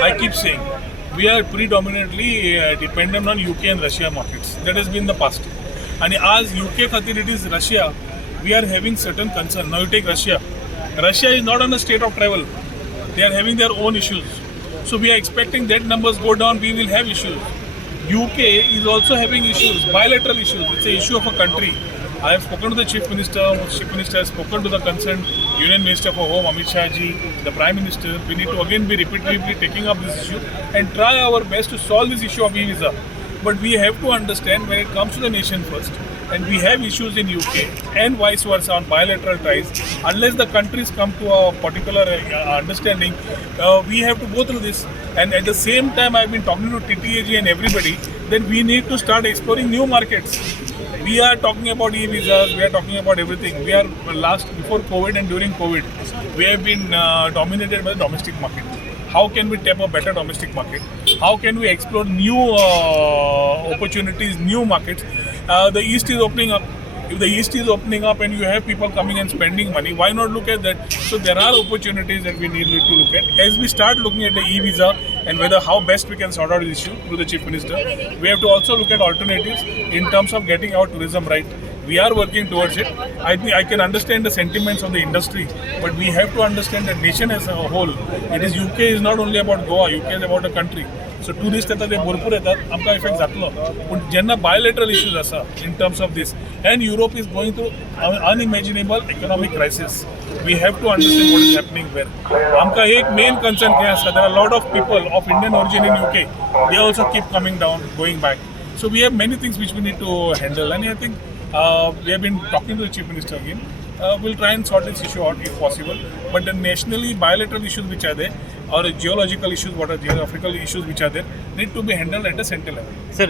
I keep saying we are predominantly dependent on UK and Russia markets. That has been the past. And as UK खातीर it is Russia, we are having certain concern. Now you take Russia. Russia is not on a state of travel. They are having their own issues. So we are expecting that numbers go down, we will have issues. UK is also having issues, bilateral issues. It's an issue of a country. I have spoken to the Chief Minister. The Chief Minister has spoken to the concerned Union Minister for Home, Amit Shah ji, the Prime Minister. We need to again be repeatedly taking up this issue and try our best to solve this issue of e-visa. But we have to understand when it comes to the nation first, and we have issues in UK and vice versa on bilateral ties. Unless the countries come to a particular understanding, we have to go through this. And at the same time, I've been talking to TTAG and everybody that we need to start exploring new markets. We are talking about e-visas, we are talking about everything. We are before COVID and during COVID, we have been dominated by the domestic market. How can we tap a better domestic market? How can we explore new opportunities, new markets? The East is opening up. If the East is opening up and you have people coming and spending money, why not look at that? So there are opportunities that we need to look at. As we start looking at the e-visa and whether how best we can sort out this issue through the Chief Minister, we have to also look at alternatives in terms of getting our tourism right. We are working towards it. I can understand the sentiments of the industry, but we have to understand the nation as a whole. It is UK is not only about Goa, UK is about a country. So tourists येतात ते भरपूर येतात, आमकां effect जातलो. पण जेन्ना bilateral issues आसा in terms of this, and Europe is going through unimaginable economic crisis. We have to understand what is happening where. आमकां एक main concern कितें आसा, there are a lot of people of Indian origin in UK. They also keep coming down, going back. So we have many things which we need to handle, and I think we have been talking to the Chief Minister again. We'll try and sort this issue out if possible. But the nationally bilateral issues which are there, or geological issues, what are geographical issues which are there, need to be handled at a central level. Sir,